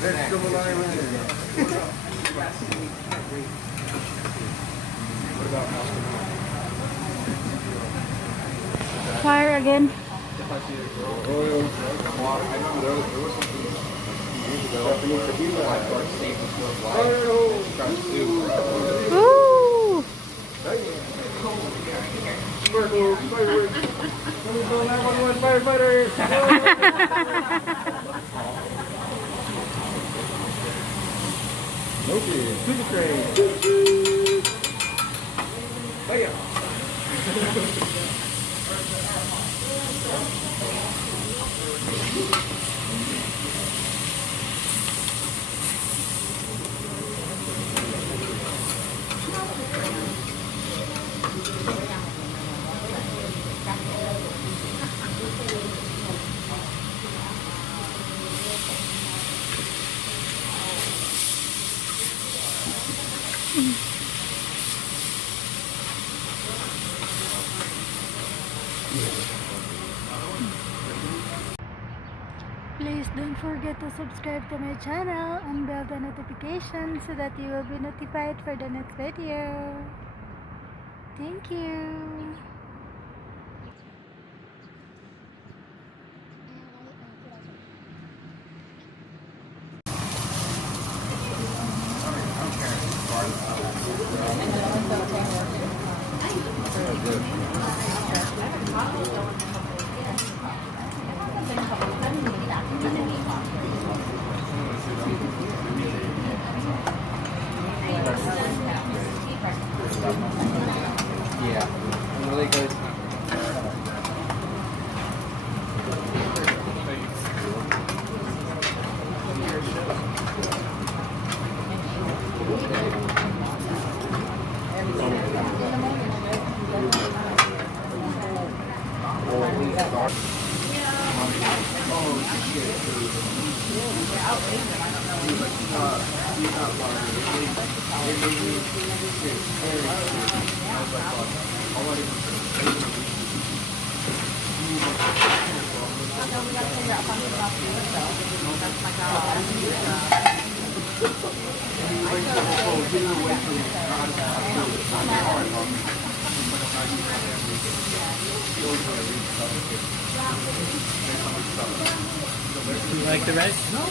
Vegetable island. What about Fire again. oil? Water. I remember there was something years ago. Japanese tequila. Lifeguard saved this girl's life. Got sued. Woo! Sparkle, fireworks. Let me go 911 firefighters. Okay, to the train. Hiya. Please don't forget to subscribe to my channel and bell the notification so that you will be notified for the next video. Thank you. Yeah, really good. You like the rice? No.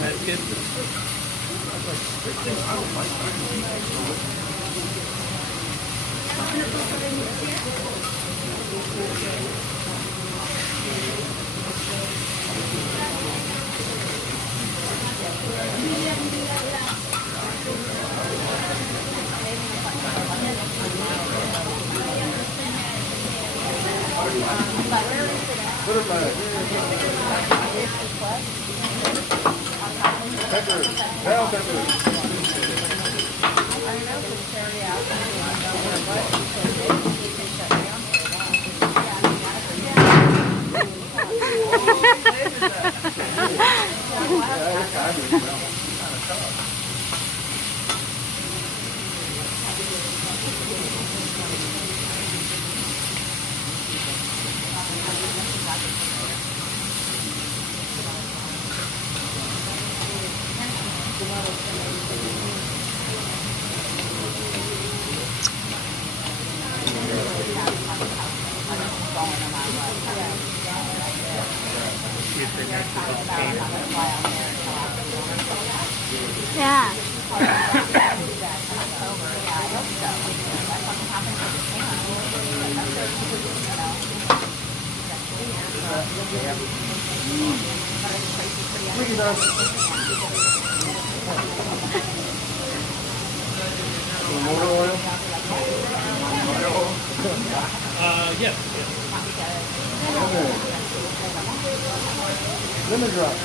That's good. Pepper, bell pepper. Yeah. Motor oil. Yes. Lemon drop.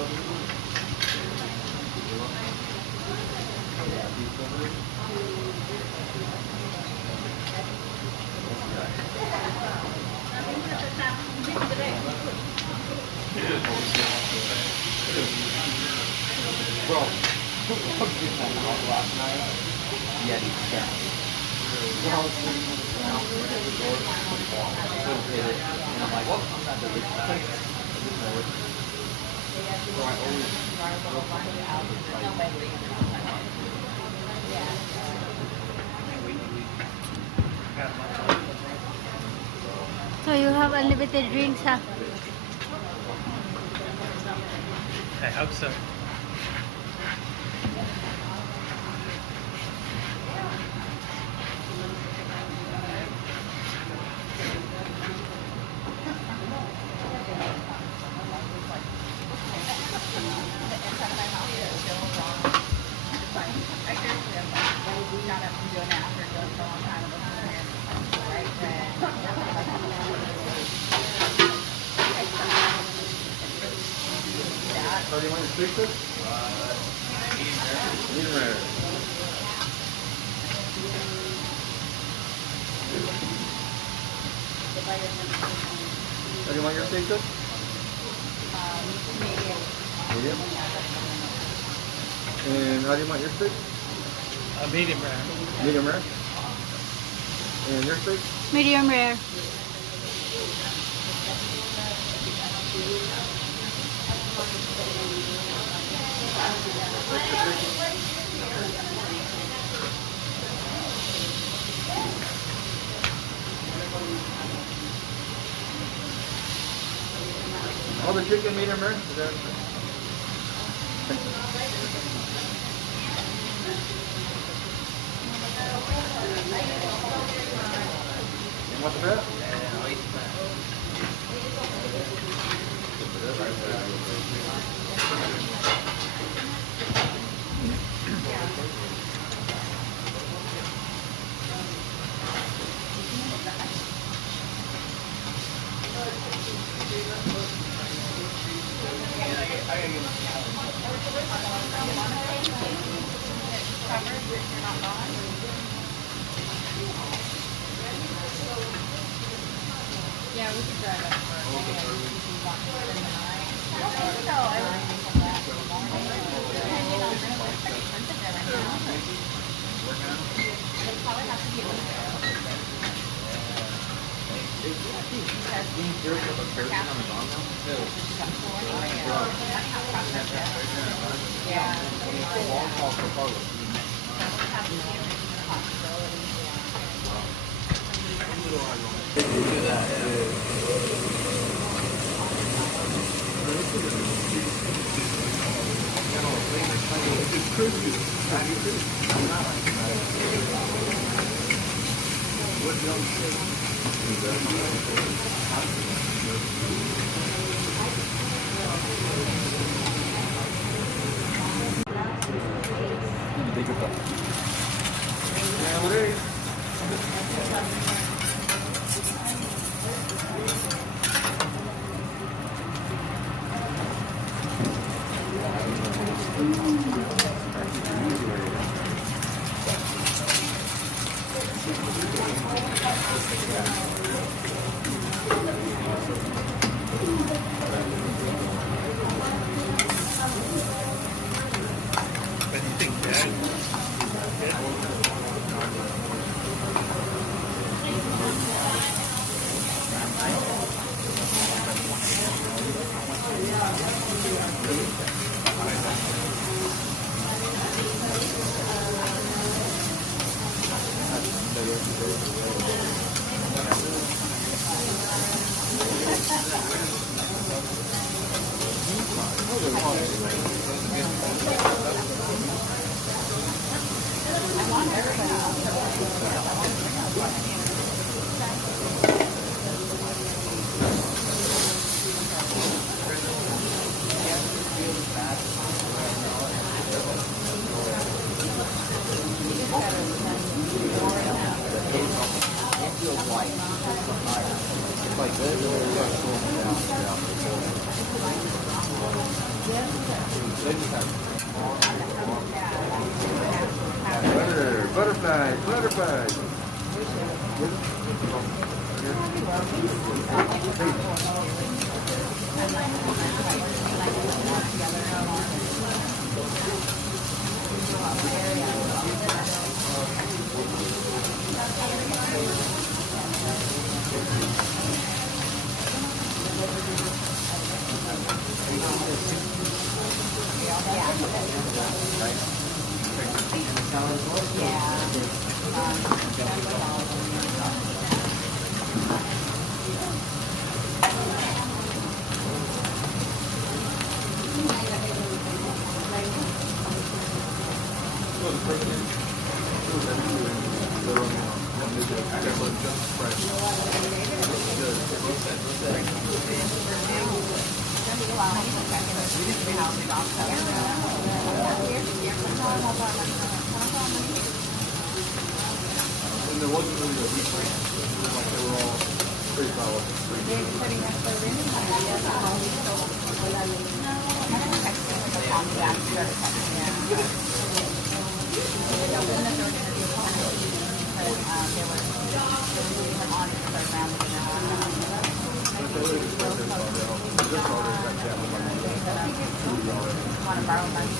Well, last night. Yeah, yeah. When I was sitting on the ground at the door, still hit it, and I'm like, well, I'm not the rich guy. I just know it. So I always So you have unlimited drinks, huh? I hope so. So you want to speak this? Medium rare. So you want your steak cooked? Medium. And how do you want your steak? Medium rare. Medium rare. And your steak? Medium rare. All the chicken medium rare? Is that... And what's that? Yeah, we could drive up for a day if you want to spend the night. I don't think so. I was thinking that in the morning. And you know, it's pretty expensive there right now. It'll probably have to be a little bit. Yeah. But you think that? Butterfly, butterfly. And there wasn't really a heat break. Like they were all pretty solid. Want to borrow money?